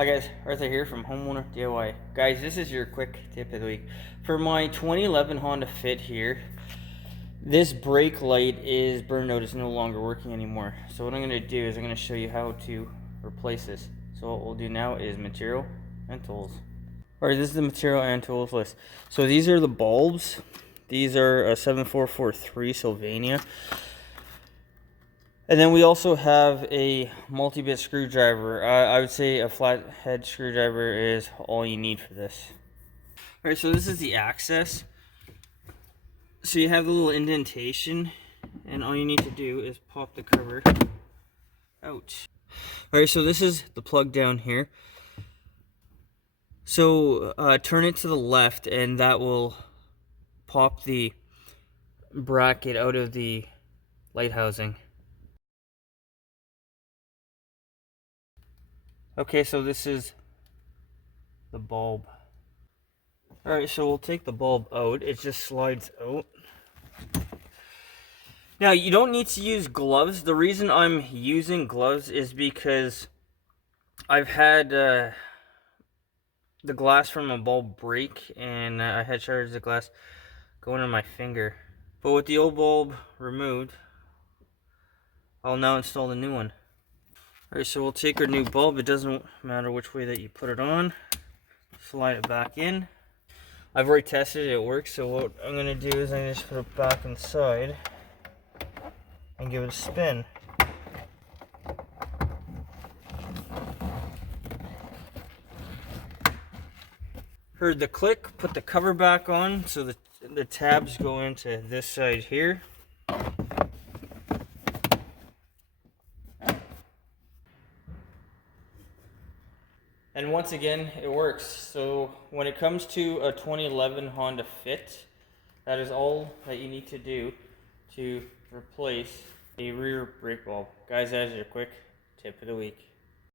Hi guys, Arthur here from Homeowner DIY. Guys, this is your quick tip of the week. For my 2011 Honda Fit here, this brake light is burned out, it's no longer working anymore. So what I'm going to do is I'm going to show you how to replace this. So what we'll do now is material and tools. Alright, this is the material and tools list. So these are the bulbs. These are a 7443 Sylvania. And then we also have a multi-bit screwdriver. I would say a flathead screwdriver is all you need for this. Alright, so this is the access. So you have the little indentation, and all you need to do is pop the cover out. Alright, so this is the plug down here. So turn it to the left, and that will pop the bracket out of the light housing. Okay, so this is the bulb. Alright, so we'll take the bulb out. It just slides out. Now, you don't need to use gloves. The reason I'm using gloves is because I've had the glass from a bulb break, and I had shards of glass go into my finger. But with the old bulb removed, I'll now install the new one. Alright, so we'll take our new bulb. It doesn't matter which way that you put it on. Slide it back in. I've already tested it, it works, so what I'm going to do is I'm going to just put it back inside and give it a spin. Heard the click, put the cover back on, so the tabs go into this side here. And once again, it works. So when it comes to a 2011 Honda Fit, that is all that you need to do to replace a rear brake bulb. Guys, that is your quick tip of the week.